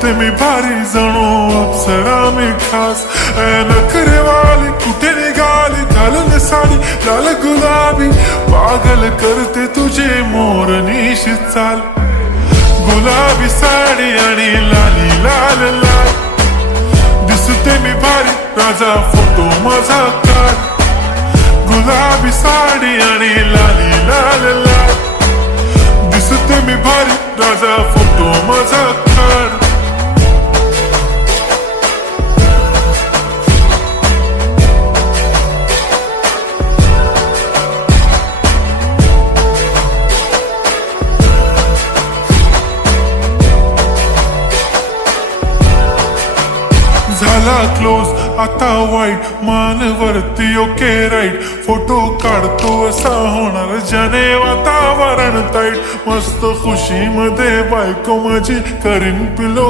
दिसते मी भारी जणू अप्सरा मी खास नखरेवाली कुठे निघाली घालून साडी लाल गुलाबी पागल करते तुझे मोरनीशी चाल गुलाबी साडी आणि लाली लाल लाल दिसते मी भारी राजा फोटो माझा काढ गुलाबी साडी आणि लाली लाल लाल दिसते मी भारी राजा फोटो माझा काढ झाला क्लोज आता वाईट मान वरती ओके राईट फोटो काढतो असा होणार ज्याने वातावरण ताईट मस्त खुशी मध्ये बायको माझी करीन पिलो